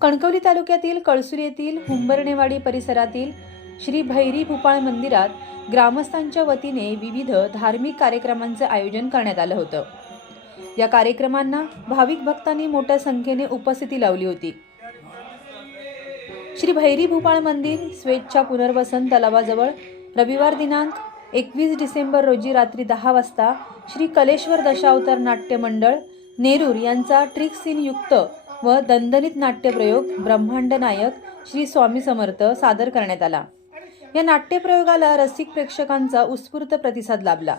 कणकवली तालुक्यातील कळसूर येथील हुंबर्णेवाडी परिसरातील श्री भैरी भूपाळ मंदिरात ग्रामस्थांच्या वतीने विविध धार्मिक कार्यक्रमांचे आयोजन करण्यात आलं होतं। या कार्यक्रमांना भाविक भक्तांनी मोठ्या संख्येने उपस्थिती लावली होती। श्री भैरी भूपाळ मंदिर स्वेच्छा पुनर्वसन तलावाजवळ रविवार दिनांक 21 डिसेंबर रोजी रात्री 10 वाजता श्री कलेश्वर दशावतार नाट्य मंडळ नेरूर यांचा ट्रिक सीन युक्त व दणदणीत नाट्यप्रयोग ब्रह्मांड नायक श्री स्वामी समर्थ सादर करण्यात आला। या नाट्यप्रयोगाला रसिक प्रेक्षकांचा उत्स्फूर्त प्रतिसाद लाभला।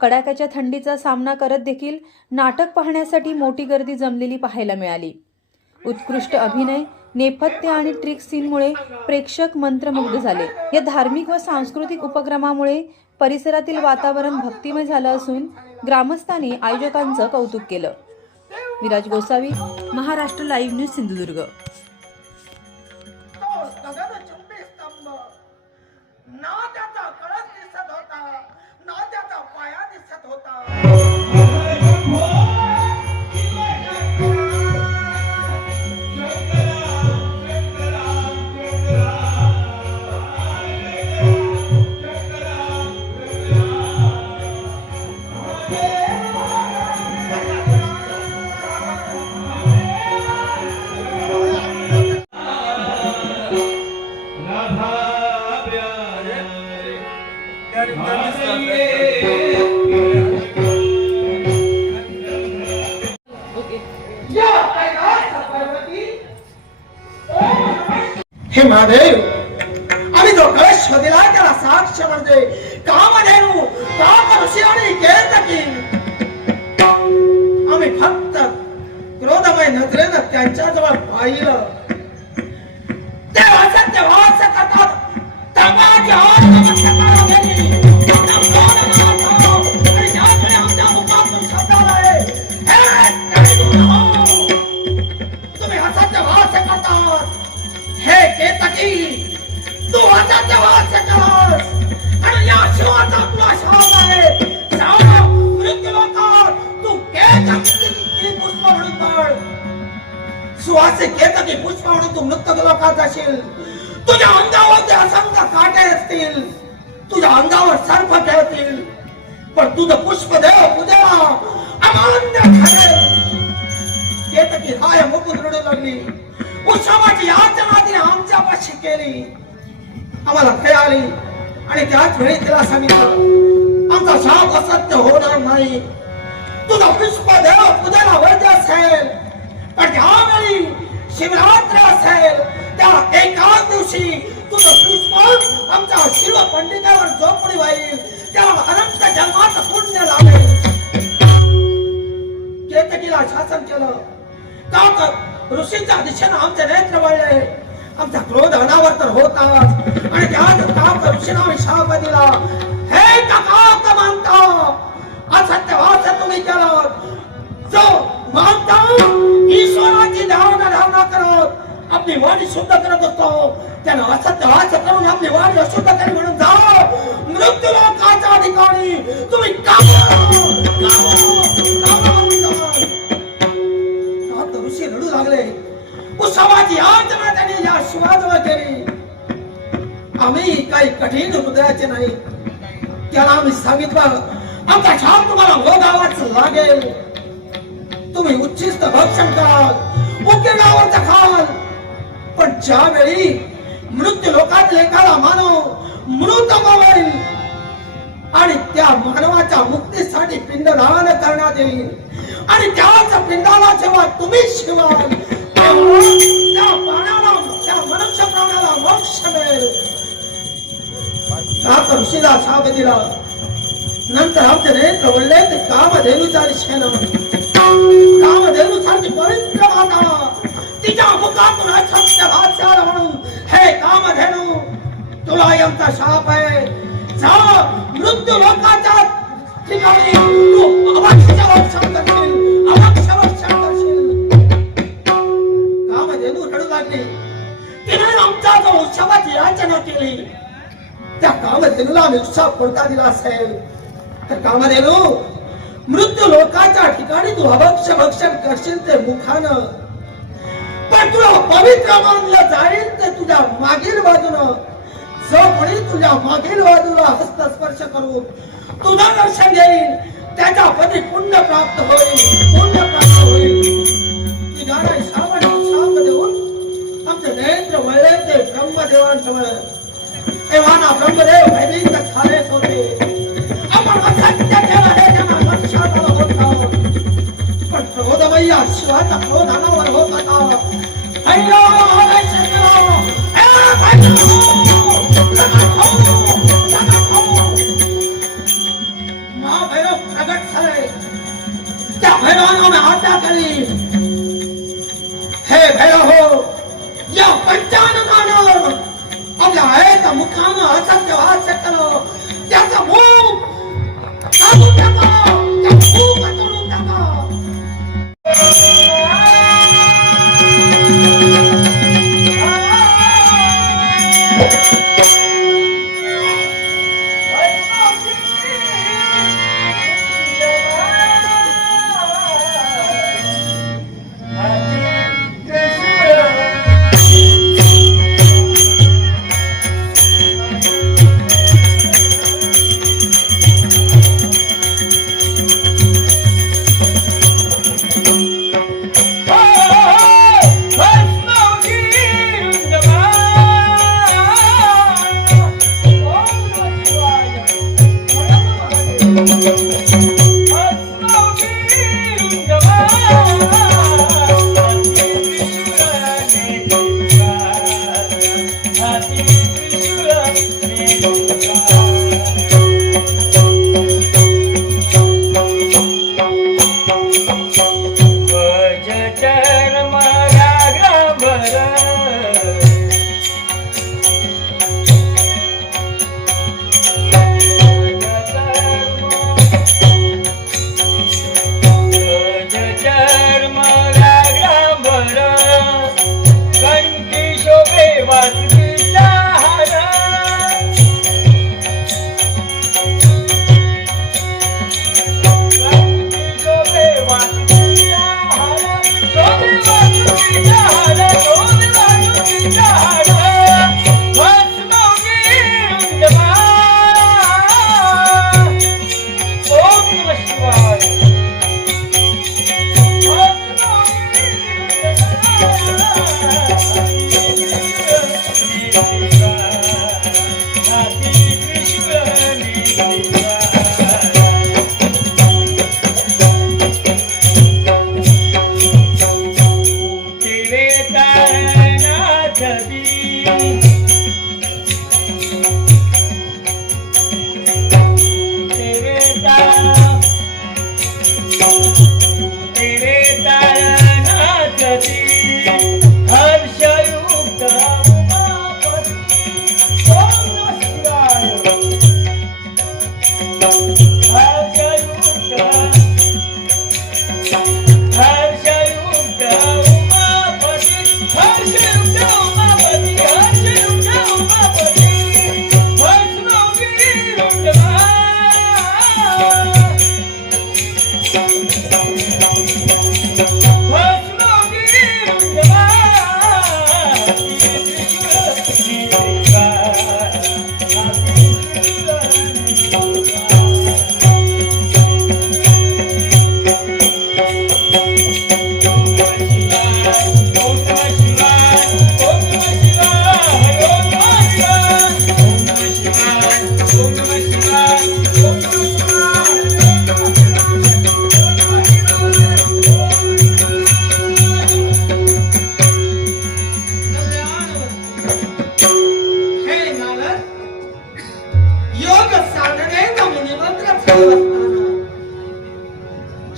कडाक्याच्या थंडीचा सामना करत देखील नाटक पाहण्यासाठी मोठी गर्दी जमलेली पाहायला मिळाली। उत्कृष्ट अभिनय, नेपथ्य आणि ट्रिक सीनमुळे प्रेक्षक मंत्रमुग्ध झाले। या धार्मिक व सांस्कृतिक उपक्रमामुळे परिसरातील वातावरण भक्तिमय झालं असून ग्रामस्थांनी आयोजकांचं कौतुक केलं। Viraj Gosavi, Maharashtra live news, Sindhudurg. हे महादेव, आम्ही जो कळश दिला त्याला साक्ष म्हणजे कामधेनू, काम ऋषी आणि केतकी। आम्ही फक्त क्रोधमय नजरेनं त्यांच्याजवळ पाहिलं। ते असत्य भास करतात, तमाची हात गेली। तुम्ही असत्य भास करतात, हे केतकी, तू असत्य भास करस आणि या शिवाचा तुला शाप आहे। जाऊ मृत्यू लोकात तू केतकी पुष्प म्हणून पड। सुवासिक केतकी पुष्प म्हणून तू मृत्यू लोकात जाशील। तुझ्या अंगावर ते असंख्य काटे असतील, तुझ्या अंगावर सर्प ठेवतील, पण तुझं पुष्प देव उद्या अमान्य ठरेल। केतकी हाय मुकुट रडू लागली। उत्सवाची याचना तिने आमच्यापाशी केली। आम्हाला कळाली आणि त्याच वेळी तिला सांगितलं, आमचा शाप असत्य होणार नाही। तुझा पुष्प देव पूजेला वैद्य असेल, पण ज्यावेळी शिवरात्र असेल त्या एकाच दिवशी तुझं पुष्प आमच्या शिव पंडितावर झोपडी होईल, त्याला अनंत जन्माचं पुण्य लाभेल। केतकीला शासन केलं, का तर ऋषींच्या दिशेनं आमचे नेत्र वळले। आमचा क्रोध अनावर्त होताच आणि त्यात काक ऋषींना शाप दिला, हे काका मानता असत्य भास तुम्ही केलं। जो मानता ईश्वराची धारणा करत आपली वाणी शुद्ध करत असतो, त्यानं असत्य भास करून आपली वाणी अशुद्ध करी म्हणून जाओ मृत्यू लोकाच्या ठिकाणी तुम्ही ऋषी रडू लागले। उत्सवाची याचना त्यांनी या शिवाजवळ केली। आम्ही काही कठीण हृदयाचे नाही, त्याला आम्ही सांगितलं, आमचा शाप तुम्हाला भोगावाच लागेल। तुम्ही उच्छिष्ट भक्षण कराल, उकिरणावरचा खाल, पण ज्यावेळी मृत्यू लोकातील एखादा मानव मृत होईल आणि त्या मानवाच्या मुक्तीसाठी पिंडदान करण्यात येईल आणि त्याच पिंडाला जेव्हा तुम्ही शिवाल त्या प्राण्याला, त्या मनुष्य प्राण्याला मोक्ष मिळेल। ऋषीला शाप दिला। नंतर आमचे नेत्र वळले ते कामधेनूच्या दिशेनं। कामधेनू सारखी पवित्र माता, तिच्या मुखातून असत्य भास आला म्हणून, हे कामधेनू, तुला आमचा शाप आहे। जा मृत्यू लोकाच्या ठिकाणी तू अवश्य भक्षण करशील, अवश्य भक्षण करशील। कामधेनू रडू लागली। तिने आमचा जो उत्सवाची याचना केली, त्या कामधेनूला आम्ही उत्सव कोणता दिला असेल तर कामधेनू, मृत्यू लोकाच्या ठिकाणी तू अभक्ष भक्षण करशील ते मुखानं, पण तुला पवित्र मानलं जाईल ते तुझ्या मागील बाजूनं जो कोणी तुझ्या मागील बाजूला हस्तस्पर्श करून तुझं दर्शन घेईल त्याच्या पदी पुण्य प्राप्त होईल ती गाणं शाप देऊन आमचे नेत्र वळले ते ब्रह्मदेवांजवळ तेव्हा ब्रह्मदेव भयभीत झालेच होते आपण असत्य केलं हे त्यांना लक्षात आलं होतं पण क्रोधमय्या शिवाचा क्रोध अनावर होत होता महाभैरव प्रगट झाले त्या भैरवानं आज्ञा केली हे भैरव हो या पंचाननानं आपल्या एका मुखानं असत्य वाच केलं त्याचं मुख काढून टाका त्याचं मुख काढून टाका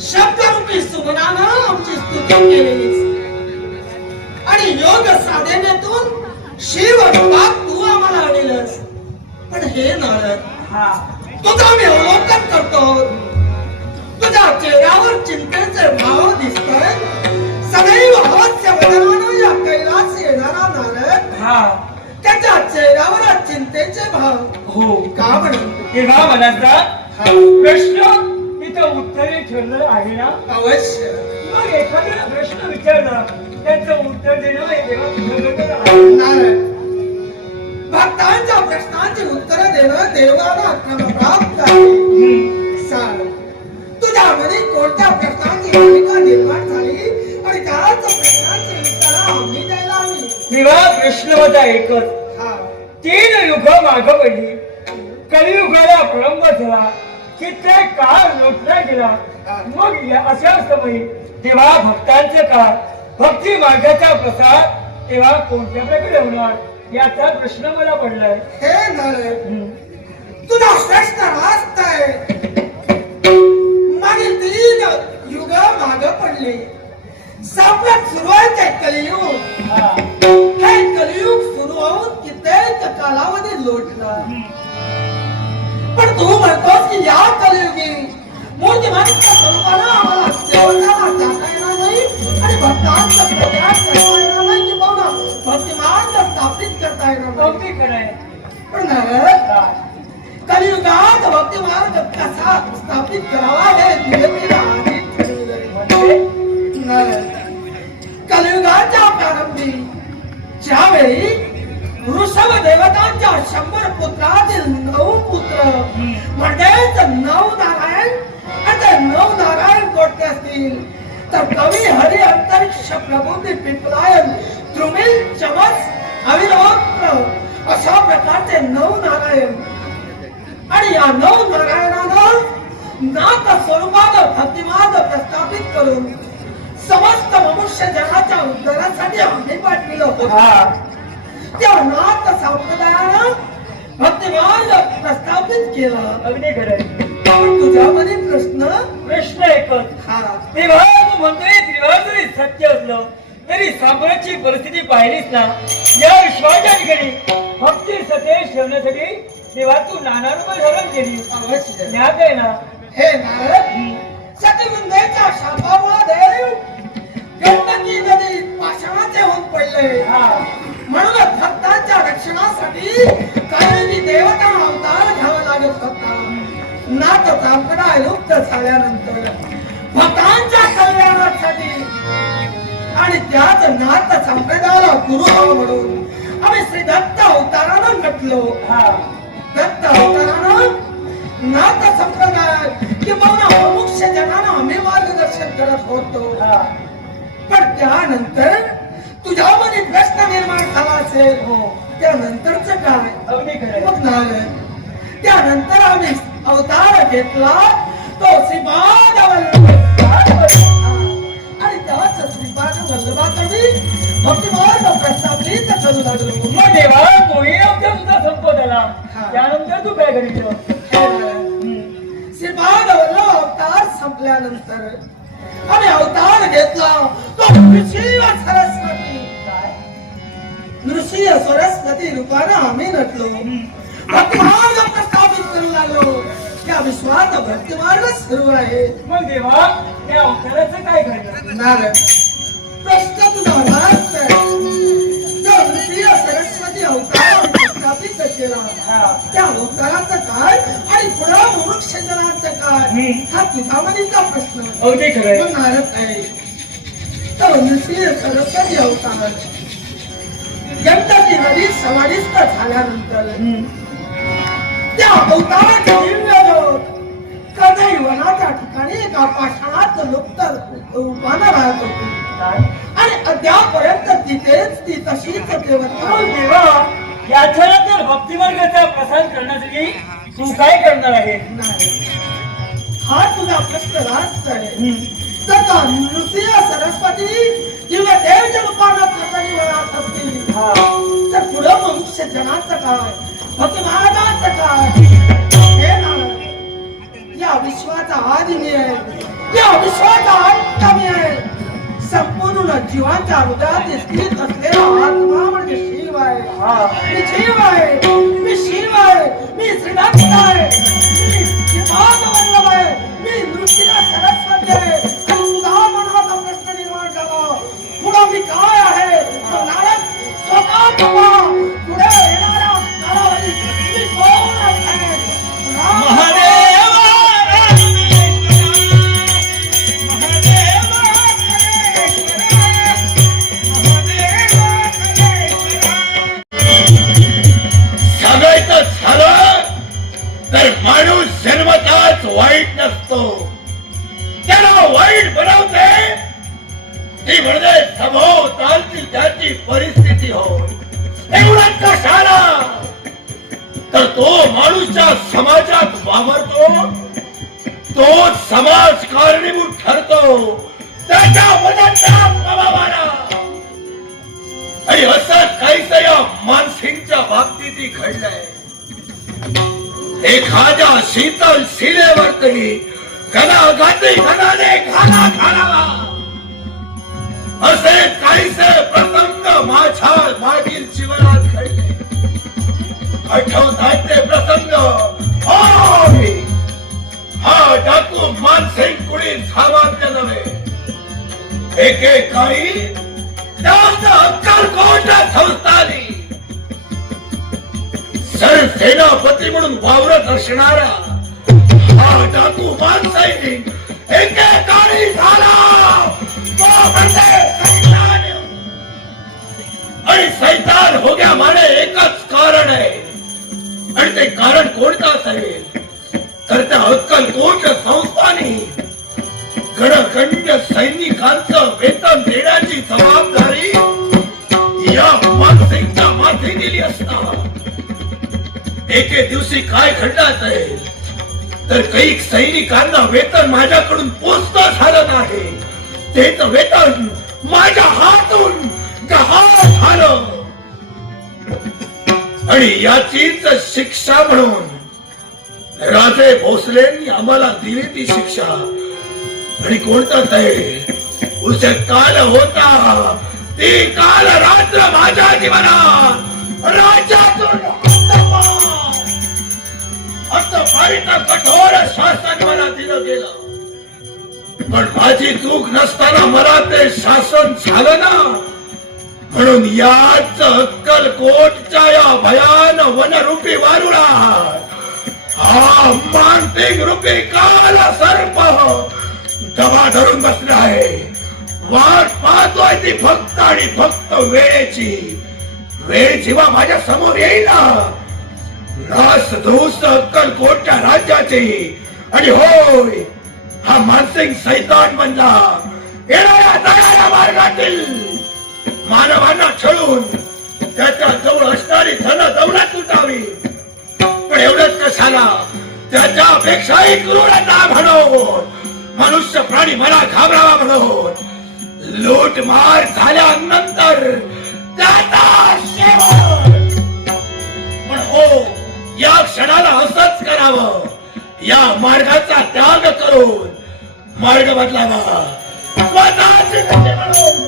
शब्दरूपी सुमनानं आमची स्तुती केलीस आणि योग साधनेतून शिव रूपात तू आम्हाला आणलेलंस. पण हे नारद तुझा मी अवलोकन करतो, तुझ्या चेहऱ्यावर चिंतेचे भाव दिसतोय. सदैव हास्य वदनानं या कैलास येणारा नारद त्याच्या चेहऱ्यावर चिंतेचे भाव हो का म्हणतो? हे का म्हणतात प्रश्न इथं उत्तरे ठेवलं आहे ना. अवश्य. मग एखाद्याला प्रश्न विचारला त्याचं उत्तर देणं हे देवा तुझं कर्तव्य आहे. नारायण, भक्तांच्या प्रश्नांची उत्तरं देणं देवाला क्रमप्राप्त आहे. सांग, तुझ्यामध्ये कोणत्या प्रश्नांची भूमिका निर्माण झाली आणि त्याच प्रश्नांची उत्तरं आम्ही द्यायला हवी. देवा प्रश्न होता एकच. हा, 3 युग माग पडली, कलियुगाला प्रारंभ झाला, कित्येक काळ लोटला गेला. मग या अशा समयी तेव्हा भक्तांचं काळ, भक्ती मार्गाचा प्रसार तेव्हा कोणत्या प्रकारे होणार याचा प्रश्न मला पडलाय. हे नारायण, तुझा प्रश्न रास्त आहे. मागील 3 युग माग पडले, सापडत सुरू आहे ते कलियुग. हा. हे कलियुग सुरू होऊन कित्येक कालावधी लोटला. पण तू म्हणतोस की या कलियुगी मूर्तिमानच्या स्वरूपानं आम्हाला देवताला जाता येणार नाही आणि भक्तांचा प्रचार करता येणार नाही, किंवा भक्तिमान स्थापित करता येणार नाही. अगदी खरंय. पण नारद, हा. कलियुगात भक्तिमार्ग कसा स्थापित करावा हे नियतीला आधी ठरवलंय. म्हणजे नारद, कलियुगाच्या प्रारंभी ज्यावेळी ऋषभ देवतांच्या 100 पुत्रातील 9 पुत्र म्हणजेच 9 नारायण आणि ते 9 नारायण कोणते असतील तर कवी, हरी, अंतरिक्ष, प्रबुद्धी, पिपलायन, द्रुमिल, चमस, अविरोत्र अशा प्रकारचे 9 नारायण. आणि या 9 नारायणानं नाथ स्वरूपानं भक्तिमार्ग प्रस्थापित करून समस्त मनुष्य जनाच्या उद्धारासाठी आम्ही पाठविलं होतं. हा. त्या नाथ संप्रदायानं भक्तिमार्ग प्रस्थापित केला. अगदी खरंय. पण तुझ्यामध्ये प्रश्न एकच. हा, तेव्हा तू म्हणतोय त्रिवार जरी सत्य असलं तरी साम्राज्याची परिस्थिती पाहिलीच ना. या विश्वाच्या ठिकाणी भक्ती सतेज ठेवण्यासाठी तेव्हा तू नाना रूप धारण केली. अवश्य. ज्ञात आहे ना. हे नारद, सतीवंदेच्या शापामध्ये गंडकी नदी पाषाणाचे होऊन पडले. हा. म्हणूनच भक्तांच्या रक्षणासाठी काही देवता अवतार घ्यावा लागत होता. नाथ संप्रदाय लुप्त झाल्यानंतर भक्तांच्या कल्याणासाठी आणि त्याच नाथ संप्रदायाला गुरु म्हणून आम्ही श्री दत्त अवतारानं म्हटलो. हा. दत्त अवतारानं नाथ संप्रदाय किंवा मुमुक्ष जनांना आम्ही मार्गदर्शन करत होतो. हा. पण त्यानंतर तुझ्यामध्ये प्रश्न निर्माण झाला असेल, हो. त्यानंतरच काय? अगदी खरंय. मग नारद, त्यानंतर आम्ही अवतार घेतला तो श्रीपाद वल्लभ. आणि त्याच श्रीपाद वल्लभाकडे भक्तिमार्ग प्रस्थापित करू लागलो. मग देवा तोही अवतार तुझा संपत आला. हा. त्यानंतर तू काय करीत? श्रीपाद वल्लभ अवतार संपल्यानंतर आम्ही अवतार घेतला तो नृसिंह सरस्वती. नृसिंह सरस्वती रूपानं आम्ही नटलो. भक्तिमार्ग प्रस्थापित करू लागलो. त्या विश्वात भक्तिमार्ग सुरू आहे. मग देवा त्या अवताराचं काय घडलं? नारद, प्रश्न तुझा रास्त आहे. जो नृसिंह सरस्वती अवतार प्रस्थापित केला हा. त्या अवताराचं काय आणि पुढे मनुष्यजनाचं काय हा तुझ्यामधीलचा प्रश्न. अगदी खरंय. मग नारद आहे तो नृसिंह सरस्वती अवतार गंडकी नदी समाविष्ट झाल्यानंतर त्या अवताराचे दिव्य ज्योत कन्हई वनाच्या ठिकाणी एका पाषाणात लुप्त रूपानं राहत होती. आणि अद्यापर्यंत तिथेच ती तशीच देवता. मग देवा याच्यानंतर भक्तिमार्गाचा प्रसार करण्यासाठी तू काय करणार आहे? नाही, हा तुझा प्रश्न रास्त आहे. तर का नृसिंह सरस्वती दिव्य देवच्या रूपानं कन्हई वनात असतील हा. तर पुढं मनुष्य जनाचं काय, भक्तिमार्गाचं काय? हे नारद, या विश्वाचा आदी मी आहे, या विश्वाचा अंत मी आहे. संपूर्ण जीवांच्या हृदयात स्थित असलेला आत्मा म्हणजे शिव आहे. मी जीव आहे, मी शिव आहे, मी श्रीनाथ आहे, मी श्रीपाद वल्लभ आहे, मी नृसिंह सरस्वती आहे. आणि तुझा मनाचा प्रश्न निर्माण झाला पुढं मी काय आहे? तर नारद, स्वतः पहा, पुढे येणाऱ्या कालावधीत मी कोण आहे? महादेवा वाईट नसतो, त्याला वाईट बनवते ती म्हणजे सभोवतालची त्याची परिस्थिती होय. एवढाच कशाला तर तो माणूसच्या समाजात वावरतो, तो समाज कारणीभूत ठरतो त्याच्या मनाच्या प्रभावाला. आणि असं काहीच या मानसिंगच्या बाबतीत घडलंय. एखाद्या शीतल शिलेवर तरी घनाघाती घनाने घाला घालावा असे काहीसे प्रसंग माझ्या मागील जीवनात घडले. आठवतात ते प्रसंग. होय, हा डाकू मानसिंग कुणी सामान्य नव्हे. एकेकाळी त्याचा अक्कलकोटच्या संस्थानी सरसेनापती म्हणून वावरत असणारा हा डाकू मानसिंग एकेकाळी झाला तो म्हणजे सैतान. आणि सैतान हो गया माने एकच कारण आहे. आणि ते कारण कोणतं असेल तर त्या अक्कलकोट संस्थानी गणखंड सैनिकांचं वेतन देण्याची जबाबदारी या मानसिंगच्या माथी दिली असता एके दिवशी काय घडलं असेल तर काही सैनिकांना वेतन माझ्याकडून पोचतं झालं नाही. तेच वेतन माझ्या हातून गहाळ झालं. आणि याचीच शिक्षा म्हणून राजे भोसलेंनी आम्हाला दिली ती शिक्षा. आणि कोणताच आहे उसे काल होता ती काल रात्र माझ्या जीवनात राज्यातून कठोर शासन मला दिलं गेलं. पण माझी चूक नसताना मला ते शासन झालं ना. म्हणून याच अक्कलकोटच्या या भयान वनरूपी वारुळात हा मानसिंग रूपी काल सर्प दबा धरून बसला आहे. वाट पाहतोय ती फक्त आणि फक्त वेळेची. वेळ जेव्हा माझ्या समोर येईल ना नास धूस अक्कलकोटच्या राज्याची. आणि होय, हा मानसिंग सैतान बनला. येणाऱ्या जाणाऱ्या मार्गातील मानवांना छळून त्याच्या जवळ असणारी धन दौलत लुटावी. पण एवढंच कशाला त्याच्यापेक्षाही क्रूरता म्हणून मनुष्य प्राणी मला घाबरावा म्हणून लूटमार झाल्यानंतर त्याचा शेवट. पण हो, या क्षणाला असंच करावं. या मार्गाचा त्याग करून मार्ग बदलावा. स्वतःची गती म्हणून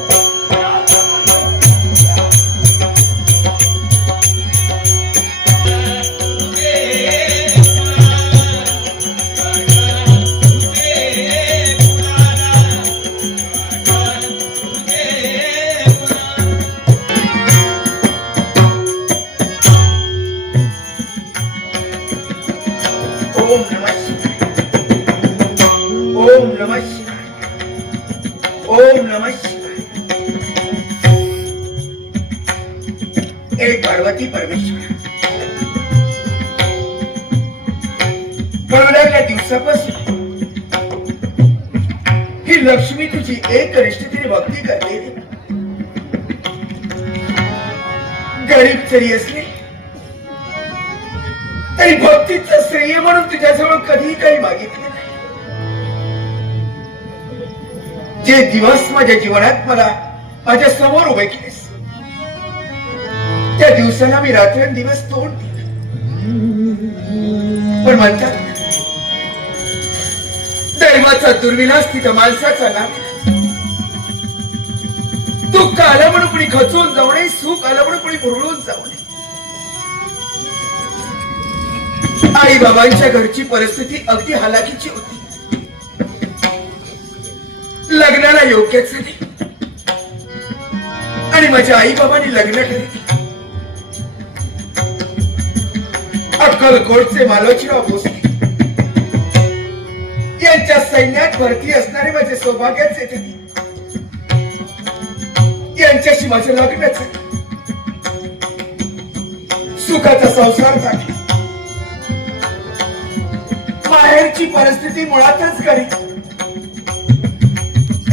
ओम नमः शिवाय. ओम नमः शिवाय. हे पार्वती परमेश्वर, पहिल्या दिवसापासून ही लक्ष्मी तुझी एक निष्ठेने भक्ती करते. गरीब जरी असले तरी भक्तीचं श्रेय म्हणून तुझ्याजवळ कधीही काही मागितले नाही. जे दिवस माझ्या जीवनात मला माझ्या समोर उभे केलेस त्या दिवसाला मी रात्रंदिवस तोंड दिलं. पण म्हणतात दैवाचा दुर्विलास तिथं माणसाचा नाश. दुःख आलं म्हणून कुणी खचून जाऊ नये, सुख आलं म्हणून कुणी भुरळून जाऊ नये. आई बाबांच्या घरची परिस्थिती अगदी हालाकीची होती. लग्नाला योग्यच नाही आणि माझ्या आई बाबांनी लग्न केले. अक्कलकोटचे मालोजीराव भोसले यांच्या सैन्यात भरती असणारे माझे सौभाग्याचे ते यांच्याशी माझं लग्न झालं. सुखाचा संसार झाला. माहेरची आजची परिस्थिती मुळातच करी.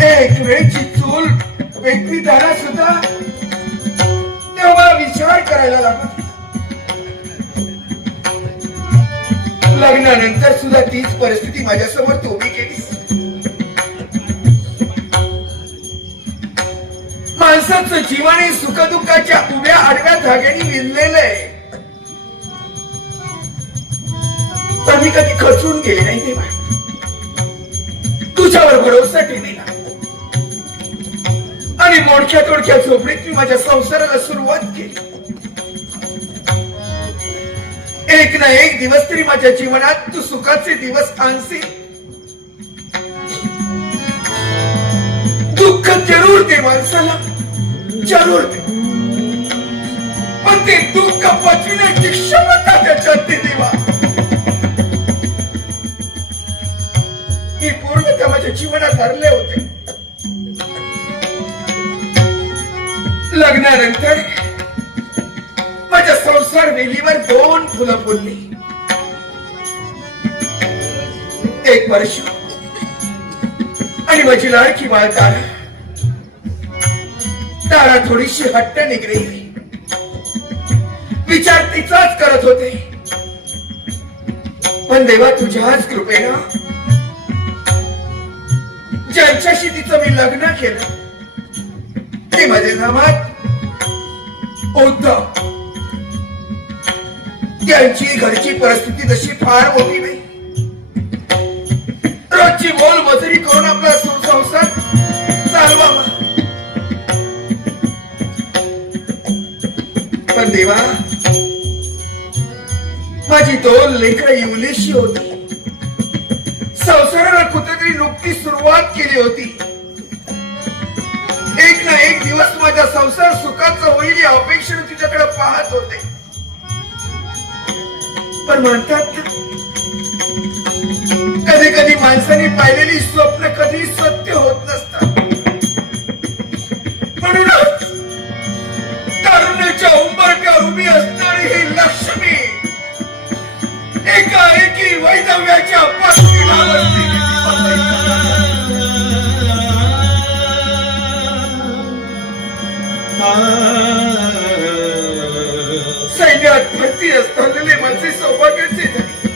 एक वेळची चूल वेगळी झाला सुद्धा तेव्हा विचार करायला लागत. लग्नानंतर सुद्धा तीच परिस्थिती माझ्यासमोर तू उभी केलीस. माणसाचं जीवन हे सुखदुःखाच्या उभ्या आडव्या धाग्याने विणलेलं आहे. पण मी कधी खचून गेले नाही देवा. तुझ्यावर भरोसा ठेवला आणि मोडक्या तोडक्या झोपडीत मी माझ्या संसाराला सुरुवात केली. एक ना एक दिवस तरी माझ्या जीवनात तू सुखाचे दिवस आणशील. दुःख जरूर दे माणसाला, जरूर दे, पण ते दुःख पचविण्याची क्षमता त्याच्यात दे देवा. मी पूर्णतः माझ्या जीवनात हरले होते. लग्नानंतर माझ्या संसार वेलीवर 2 फुलं फुलली. एक वर्ष आणि माझी लाडकी बाळ तारा. तारा थोडीशी हट्ट निघली. विचार तिचाच करत होते, पण देवा तुझ्याच कृपेनं ज्यांच्याशी तिचं मी लग्न केलं ते माझे नामात उद्धव. त्यांची घरची परिस्थिती तशी फार मोठी नाही. रोजची मोल मजुरी करून आपला संसार चालवावा. पण देवा माझी 2 लेकरं इवलीशी होती. संसाराला कुठेतरी नुकतीच सुरुवात केली होती. एक ना एक दिवस माझा संसार सुखाचा होईल या अपेक्षेने तुझ्याकडे पाहत होते. पण म्हणतात कधी कधी माणसाने पाहिलेली स्वप्न कधी सत्य होत नसतात. म्हणूनच तरुणाच्या उंबरठ्यावर उभी असणारी ही लक्ष्मी एकाएकी वैधव्याच्या पाठीला बसली. सैन्यात भरती असताना माझे सौभाग्याचे झाले.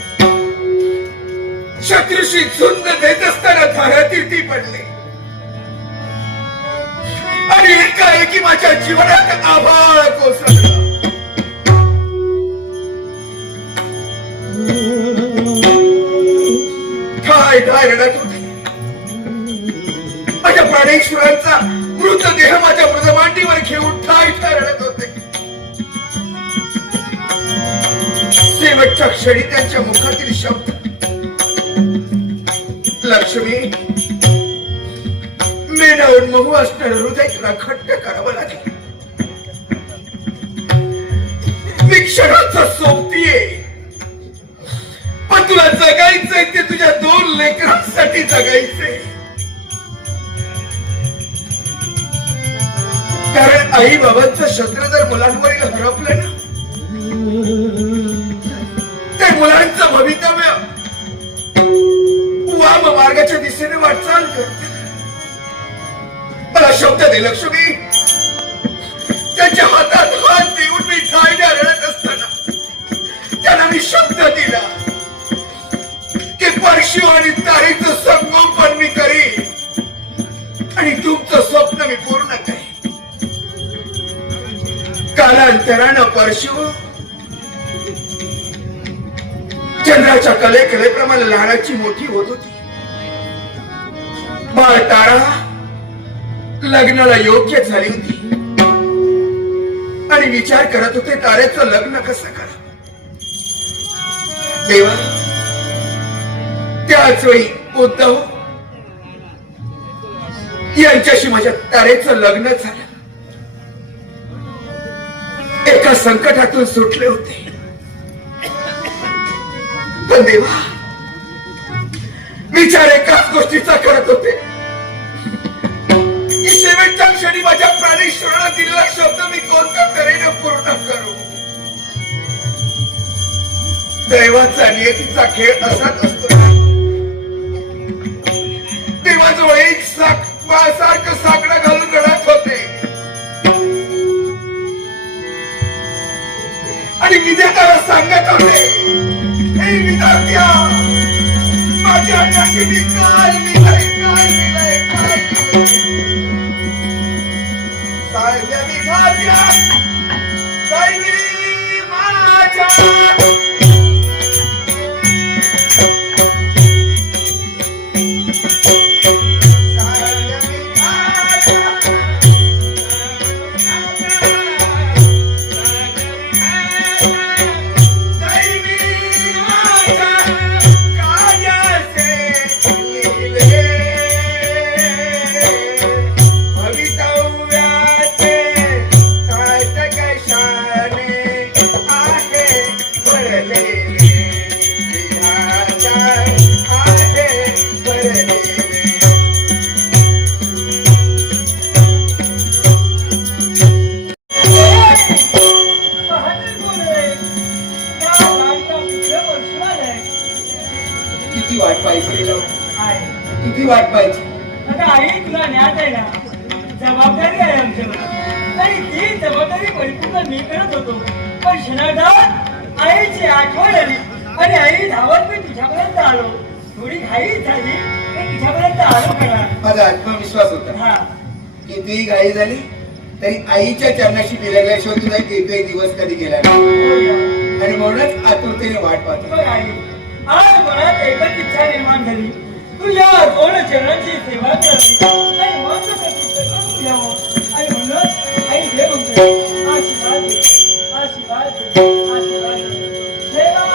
शत्रूशी झुंज देत असताना धारातील ती पडली आणि एकाएकी माझ्या जीवनात आभाळ कोसळला. ठाय ठाय रडत होते. माझ्या प्राणेश्वरांचा मृतदेह माझ्या मृदमांडीवर घेऊन ठाय ठाय रडत होते. शेवटच्या क्षणी त्यांच्या मुखातील शब्द लक्ष्मी मेनावून महू असणारं हृदय तुला खट्ट करावं लागेल. मी क्षणाचा सोबतीये, पण तुला जगायचंय ते तुझ्या 2 लेकरांसाठी जगायचंय. कारण आई बाबांचं छत्र जर मुलांवरील हरपलं ना तर मुलांचं भवितव्य वाम मार्गाच्या दिशेने वाटचाल करते. मला शब्द दे लक्ष्मी. त्याच्या हातात हात देऊन मी ठायला रडत असताना त्याला मी शब्द दिला की परशु आणि तारीचं संगोपन मी करीन आणि तुमचं स्वप्न मी पूर्ण करेन. कालांतरानं परशु चंद्राच्या कलेप्रमाणे लहानाची मोठी होत होती. बाळ तारा लग्नाला योग्य झाली होती आणि विचार करत होते तारेचं लग्न कसं करा. देवा त्याच वेळी उद्धव यांच्याशी माझ्या तारेचं लग्न झालं. एका संकटातून सुटले होते. पण देवा विचार एकाच गोष्टीचा करत होते की शेवटच्या क्षणी माझ्या प्राणेश्वराला दिलेला शब्द मी कोणत्या तऱ्हेने पूर्ण करू. दैवाचा नियतीचा खेळ असाच असतो. बाळासारखं साकडं घालून रडत होते आणि विजेत्याला सांगत होते, हे विद्यार्थ्या, माझ्या नशिबी काय लिहिलंय, काय लिहिलंय, काय लिहिलंय. साऱ्या विद्यार्थ्या, दैवी माझ्या किती वाट पाहिजे, किती वाट पाहिजे. आता आई तुला न्यात आहे ना, जबाबदारी आहे आमच्यावर आणि ती जबाबदारी परिपूर्ण मी करत होतो. पण क्षणार्धात आईची आठवण आली आणि आई धावत मी तुझ्यापर्यंत आलो. थोडी घाई झाली पण तुझ्यापर्यंत आलो करा. माझा आत्मविश्वास होता. हा कितीही घाई झाली तरी आईच्या चरणाशी बिलगल्याशिवाय तुझा एकही दिवस कधी गेला नाही. आणि म्हणूनच आतुरतेने वाट पाहतो. बघ आई, आज मनात एकच इच्छा निर्माण झाली, तुझ्या दोन चरणांची सेवा करावी आणि मग कसं करून घ्यावं. आणि म्हणून आई हे म्हणते, आशीर्वाद दे, आशीर्वाद दे, आशीर्वाद दे. सेवा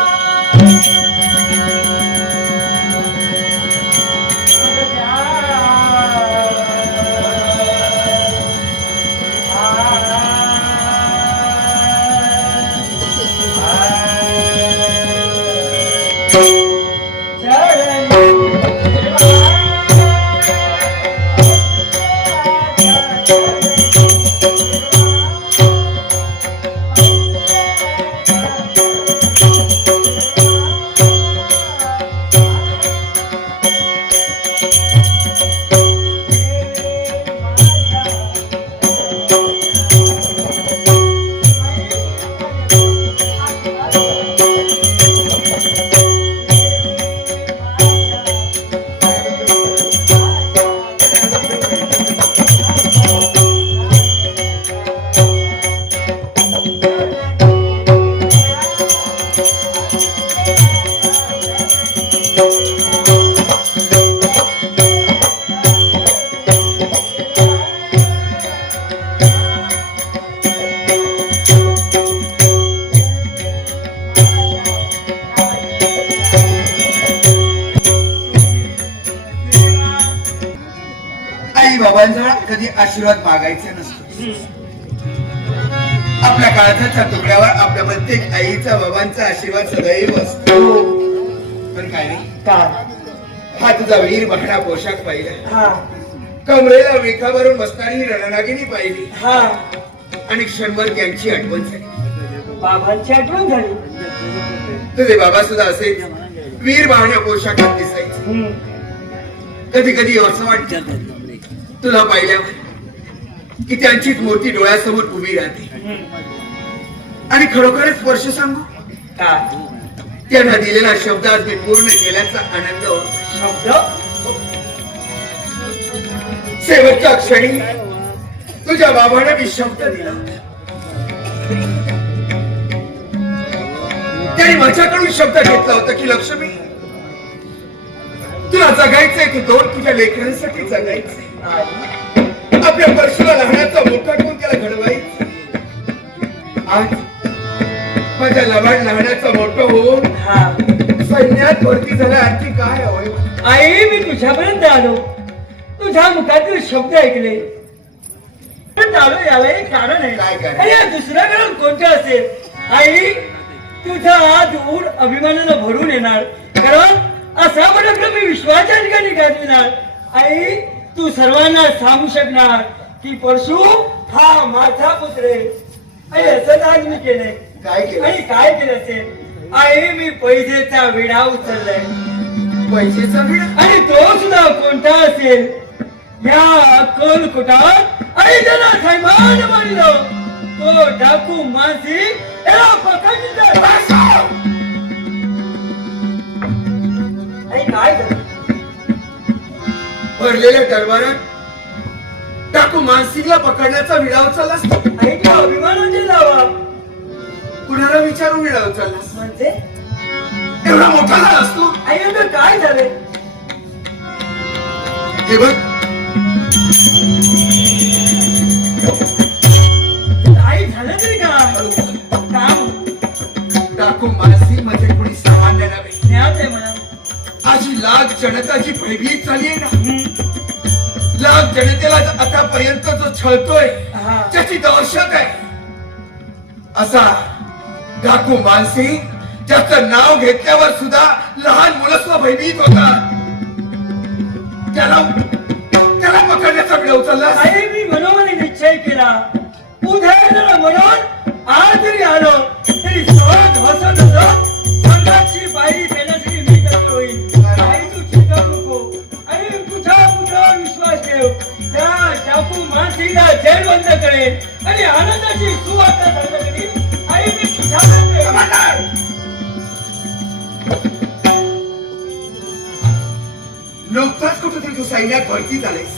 आई बाबांजवळ कधी आशीर्वाद मागायचे नसतो. आपल्या काळजाच्या तुकड्यावर आपल्या प्रत्येक आईचा बाबांचा आशीर्वाद सदैव असतो. पण काय नाही, हा तुझा वीर बघणा पोशाख पाहिला, हा कमरेला विखा भरून बसणारी रणनागिनी पाहिली हा आणि क्षणभर त्यांची आठवण झाली. बाबांची आठवण झाली. तुझे बाबा सुद्धा असे वीर बावण्या पोशाखात दिसायचे. कधी कधी असं वाटत तुला पाहिल्यावर की त्यांचीच मूर्ती डोळ्यासमोर उभी राहते. आणि खरोखरच स्पर्श सांगू, त्यांना दिलेला शब्द आज मी पूर्ण केल्याचा आनंद होतो. शब्द शेवटच्या क्षणी तुझ्या बाबांना मी शब्द दिला होता. त्यांनी माझ्याकडून शब्द घेतला होता की लक्ष्मी, तुला जगायचंय, तू दोन तुझ्या लेकरांसाठी जगायचंय. आपल्या परशुला लहानाचा मोठा करून त्याला घडवायचं. आज माझ्या लबाड लहानाचा मोठं होऊन सैन्यात भरती झाला. आणखी काय हवंय आई? मी तुझ्यापर्यंत आलो, तुझ्या मुखातील शब्द ऐकले पण आलो. याला एक कारण आहे. काय कारण? आणि या दुसरं कारण कोणतं असेल? आई, तुझा आज ऊर अभिमानानं भरून येणार, कारण असा म्हणून मी विश्वाच्या ठिकाणी गाजविणार. आई, तू सर्वांना सांगू शकणार की परशु हा माझा पुत्र आहे. आणि असं आज मी केलंय. काय केलं? आणि काय केलं असेल? आई, मी पैजेचा विडा उचललाय. पैशाचा विडा? आणि तो सुद्धा कोणता असेल या कोलकोटात आणि त्याला थैमान मानलं तो डाकू मानसी याला पकडलं. आई काय झालं? भरलेल्या दरबारात टाकू मानसिंगला पकडण्याचा विडा उचललास तू? आई तुला अभिमानाची लावा कुणाला विचारून विडा उचललास? म्हणजे एवढा मोठा झालास तू? आई आता काय झाले? हे बघ, आई झालं तरी काय काम टाकू मानसिंग म्हणजे कोणी सामान्य नव्हे. ज्ञात आहे म्हणा. अशी लाख जनताची भयभीत झाली आहे ना. लाख जनतेला आतापर्यंत जो छळतोय हा. त्याची दहशत आहे. असा डाकू मानसिंग ज्याचं नाव घेतल्यावर सुद्धा लहान मुलं सुद्धा भयभीत होतात. त्याला पकडण्याचा विडा उचलला. आई मी मनोमनी निश्चय केला उद्या म्हणून आज जरी आलो तरी सहज हसत हसत संघाची पायरी देण्यासाठी मी तयार होईल. आई तू चिंता नको. आई तुझा विश्वास ठेव. त्या टाकू मानसिंगला जेलबंद करेल आणि आनंदाची सुवार्ता साजरा करेल. आई मी तुझ्या नुकताच कुठेतरी तू सैन्यात भरती झालेस.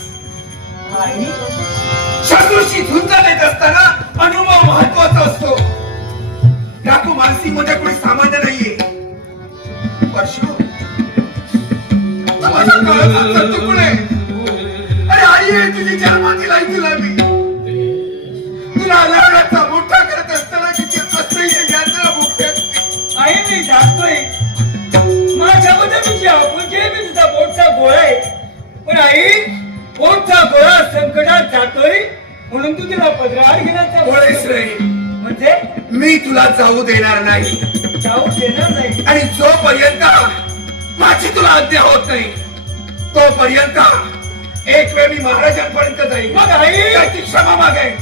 आई शत्रूशी झुंज देत असताना अनुभव महत्वाचा असतो. डाकू मानसिंग म्हणजे कोणी सामान्य नाहीये. परशु, तू माझ्या काळाचा जंतू कोण आहे? अरे आई आहे तुझी जन्मातील आई. तुला मी तुला लढण्याचा मोठा करत असताना तिची असलेली यंत्रणा मुक्त. आई मी जातोय माझ्यामध्ये तुझी आपुलकी मी तुझा पोटचा गोळा आहे. पण आई पोटचा गोळा संकटात जातोय म्हणून तू तिला पदरावर घेण्याचा गोळेस रे. म्हणजे मी तुला जाऊ देणार नाही. जाऊ देणार नाही. आणि जोपर्यंत माझी तुला आज्ञा होत नाही तोपर्यंत एक वेळ मी महाराजांपर्यंत जाईल. मग आई त्याची क्षमा मागेन.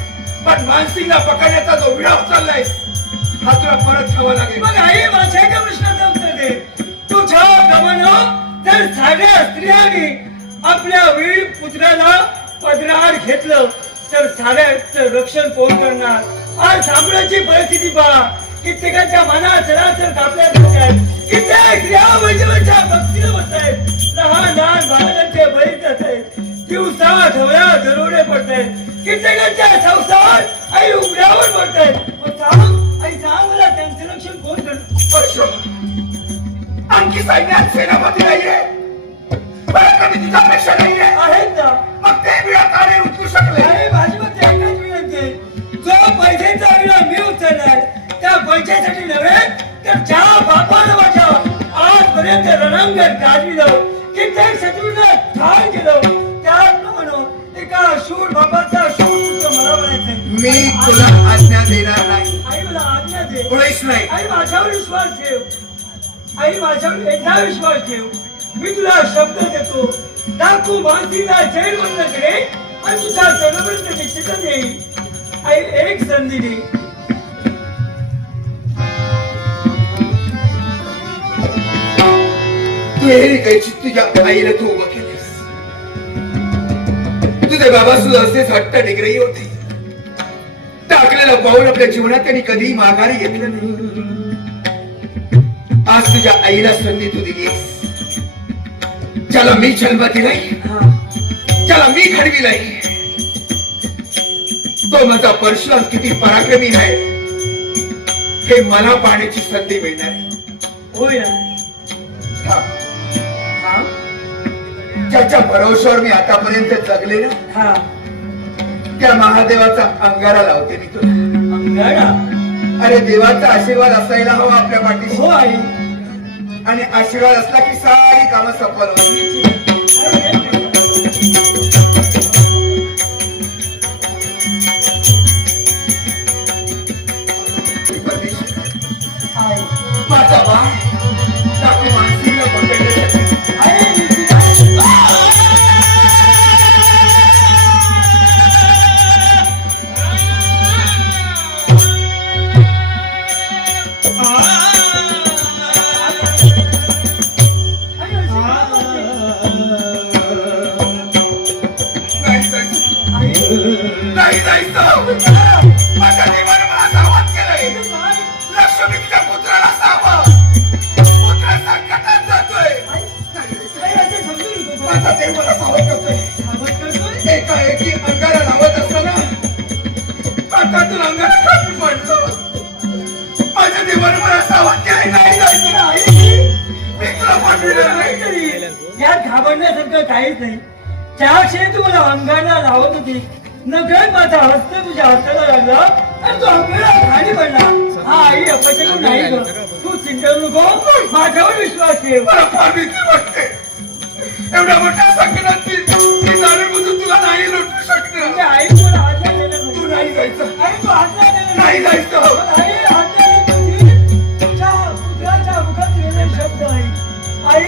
पण मानसिंगला पकडण्याचा जो विडा उचललाय हा तुला परत घ्यावा लागेल. मग आई माझ्या एका प्रश्नाचं उत्तर दे. तुझ्या गमन जर साध्या स्त्रियांनी आपल्या वीर पुत्राला पदरावर घेतलं तर साऱ्याचं रक्षण कोण करणार? आज साम्राज्याची परिस्थिती पहा. कित्येकांच्या मनात सरासर कापल्या जात आहेत. कित्येक स्त्रिया वैजवंच्या भक्तीला बसतायत. लहान लहान बालकांचे बळी जात आहेत. दिवसा ढवळ्या दरोडे पडतायत. कित्येकांच्या संसार आई उघड्यावर पडतायत. मग सांग आई सांग मला त्यांचं रक्षण कोण करणार? परशु, आणखी सैन्यात सेनापती नाहीये. कधी तुझ्यापेक्षा नाहीये. आहेत ना. मग ते विडा का नाही उचलू शकले? अरे माझी फक्त एकच विनंती आहे. जो पैशाचा विडा मी उचललाय त्या पैशासाठी नव्हे तर ज्या बापानं माझ्या आजपर्यंत रणांगण गाजविलं कित्येक शत्रूंना ठार केलं त्याप्रमाणे एका शूर बापाचा शूर पुत्र मला म्हणायचंय. मी तुला आज्ञा देणार नाही. आई मला आज्ञा दे. कोणीच नाही. आई माझ्यावर विश्वास ठेव. आई माझ्यावर एकदा विश्वास ठेव. मी तुला शब्द देतो. डाकू मानसिंगला जेलबंद करेन आणि तुझ्या चरणापर्यंत निश्चित देईल. आई एक संधी दे. तू हे कैची तुझ्या आईला तू उभं केलेस. तुझे बाबा सुद्धा असेच हट्ट डिग्रही होते. टाकलेलं पाऊल आपल्या जीवनात त्यांनी कधीही माघारी घेतलं नाही. आज तुझ्या आईला संधी तू दिलीस. ज्याला मी जन्म दिलाय, ज्याला मी घडविलाय, तो माझा परशुराम किती पराक्रमी आहे हे मला पाहण्याची संधी मिळणार आहे. होय ना. ज्याच्या भरोश्यावर मी आतापर्यंत जगले ना हा त्या महादेवाचा अंगारा लावते मी तुला. अंगारा? अरे देवाचा आशीर्वाद असायला हवा आपल्या पाठीशी. हो आई. आणि आशीर्वाद असला की सारी कामं सफल होतील. माझा बा टाकू मानसिंगला पकडण्यासाठी यात घाबरण्यासारखं काहीच नाही. त्याक्षणी तू मला अंगाला लावत होती, नकळत माझा हस्त तुझ्या हाताला लागला आणि तो अंगाला खाली पडला. हा आई अपशकुन नाही ग, तू चिंता नको, माझ्यावर विश्वास ठेव. मला फार भीती वाटते. एवढ्या मोठ्या संकटात ती जाणीवून तुला नाही लुटू शकणार. तुझ्या आई तुला आज्ञा देणार नाही. तू नाही जायचं. आई तू आज्ञा देणार नाही जायचं. आई आज्ञा देणार. तुझ्या पुत्राच्या मुखात गेलेले शब्द आई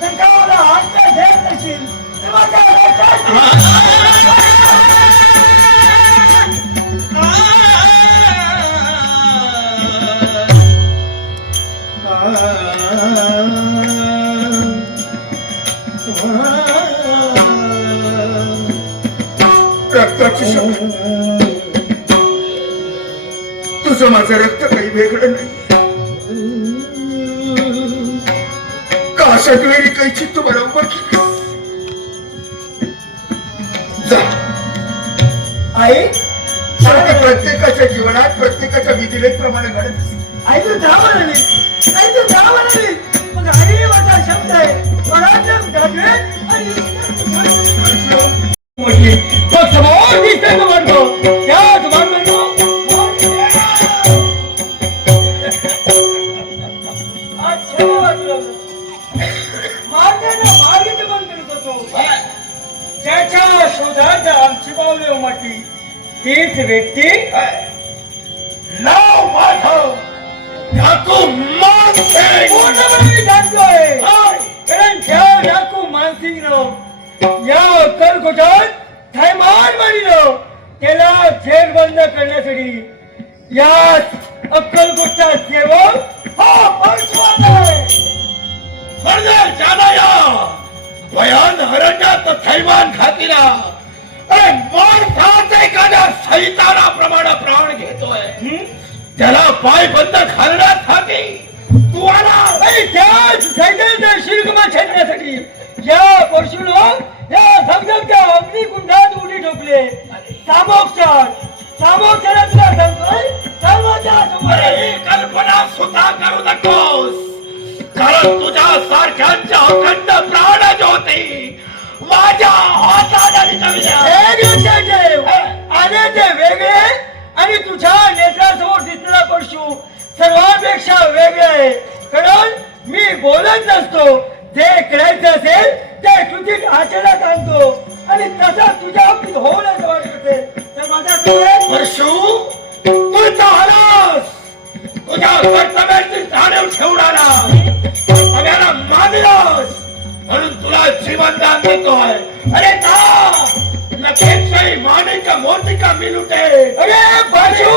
जर का मला आज्ञा देत नसेल तर माझ्या रक्ताची शपथ, तुझं माझं रक्त काही वेगळं नाही. का अशा वेळी कैची तू बरोबर केली. जा. आई शेवटी प्रत्येकाच्या जीवनात प्रत्येकाच्या विधिलेखप्रमाणे घडत असते. आई तू जा म्हणाली, आई तू जा म्हणाली, मग आई माझा शब्द आहे. पराक्रम घडले आणि मोठी तो समोर दिसतोय तो म्हणतो त्याच म्हणतो मार्ग बंद करत होतो. त्याच्या शोधात आमची पावले उमटली. तीच व्यक्ती नाव माझं ठाकू मानसिंग. पूर्णपणे जाणतोय. कारण त्या ठाकू मानसिंगनं या अक्कलकोटात थैमान मारिलं. त्याला जेल बंद करण्यासाठी या अक्कलकोटचा सेवक हा परशुराम आहे. भयान हरण्यात थैमान खातीला माणसाचा एखाद्या सैतानाप्रमाणे प्राण घेतोय. त्याला पाय बंद घालण्यासाठी तू आला. आणि त्याच सैतानाचा शिरकुमा छेदण्यासाठी या परशुराम या धगधगत्या अग्निकुंडात उडी ठोकले. सामोपचार तुला सांगतोय सर्वांच्या समोर ही कल्पना सुद्धा करू नकोस. कारण तुझ्या सारख्यांच्या अखंड प्राण ज्योती माझ्या हातात निघाल्या. एक लक्षात ठेव, आले ते वेगळे आणि तुझ्या नेत्रासमोर दिसलेला परशु सर्वांपेक्षा वेगळे आहे. कारण मी बोलत नसतो. जे करायचं असेल ते कृतीत आचरणात आणतो आणि तसा तुझ्या बाबतीत होऊन असं वाटत असेल तर माझा परशु तू आलास. तुझ्या कर्तव्याची जाणीव ठेवून आला. कर्तव्याला मानलास म्हणून तुला जीवनदान देतोय. अरे ना नकेक्षाही माने का मोती का मिलुटे. अरे परशु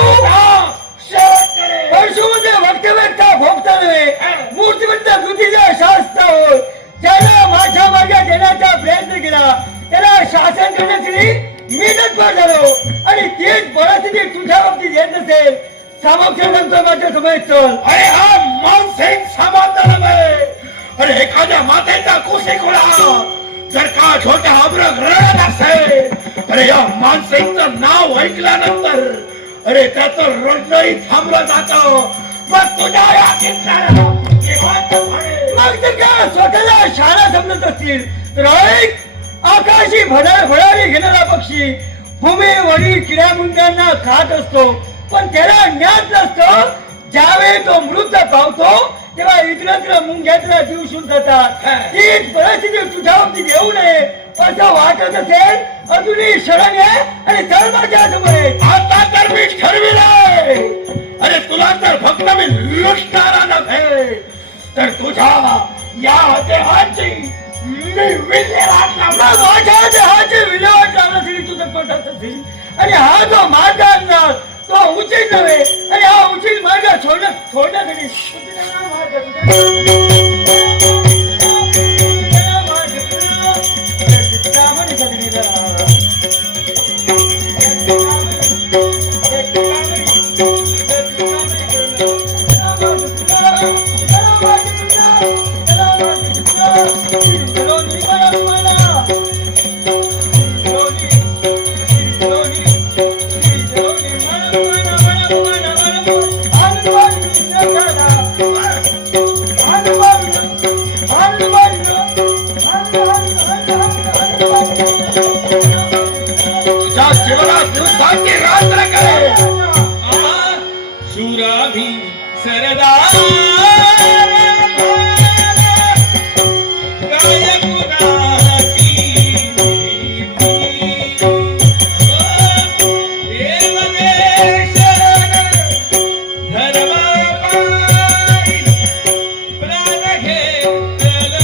म्हणजे वक्तव्याचा भोगता नव्हे, मूर्तिमंत कृतीचा शास्त्र होय. ज्याला माझ्या मागे देण्याचा प्रयत्न केला त्याला शासन करण्यासाठी मी तत्पर झालो आणि तीच परिस्थिती तुझ्या बाबतीत येत नसेल. सामोपचार सांगतो माझ्या समोर चल. अरे हा मानसिक समाधान नव्हे. अरे एखाद्या मातेचा कुशीकुळा जर का छोट्या आब्रक रडत असेल, अरे या मानसिकचं नाव ऐकल्यानंतर अरे त्याचं रडणंही थांबलं जातं. मग तुझ्या या चित्राला मग जर का स्वतःला शाळा समजत असतील तर ऐक, आकाशी भडारी घेणारा पक्षी भूमीवरील किड्यामुंग्यांना खात असतो पण त्याला ज्ञात नसतं. ज्यावेळी तो मृत पावतो तेव्हा इतरत्र मुंग्यातला जीव शून जातात. तीच परिस्थिती तुझ्या बाबतीत येऊ नये असं वाटत असेल अजूनही शरण आहे आणि धर्माच्या समोर आहे. आता तर मी ठरविलंय. अरे तुला तर फक्त मी लुटणारा नव्हे तर तुझ्या या देहाची मी विल्हेवाट लावणार. माझ्या देहाची विल्हेवाट लावण्यासाठी तुझं पटत असेल आणि हा जो मार्ग आणणार तो उचित नव्हे आणि हा उचित मार्ग सोडण्यासाठी हनुमान सुराभी सरदार काय कुणाची देवदेश धर्मापायी प्राण घेतल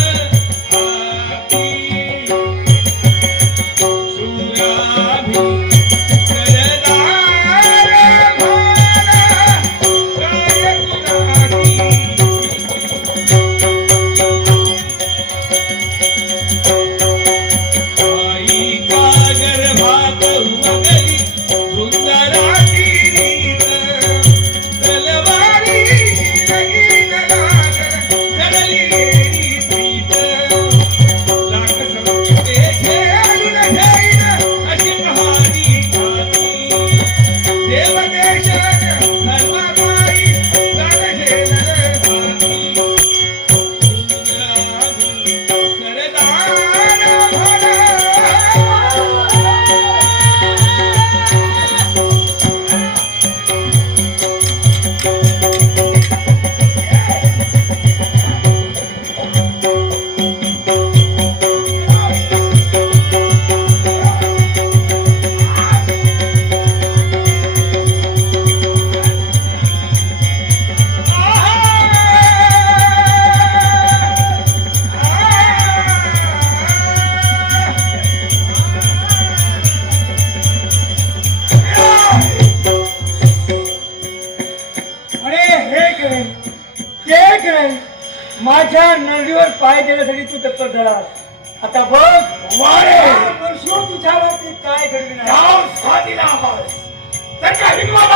हाती सुराभी सरदार काय कुणाची आईच्या गर्भात उमगली सुंदराची रीत तलवारी लगीन लागल घडली गेली प्रीत लाख संकटे खेळून घेईन अशी कहाणी गाती देवदेश धर्माबाई प्राण घेतल हाती अरे हे काय ते काय माझ्या नंदीवर पाय देण्यासाठी तू तत्पर झालास. आता बघ वारे वर्षो तुझ्या बाबतीत काय घडली नाही. गाव स्वाधीन आवाज तर काही बाबा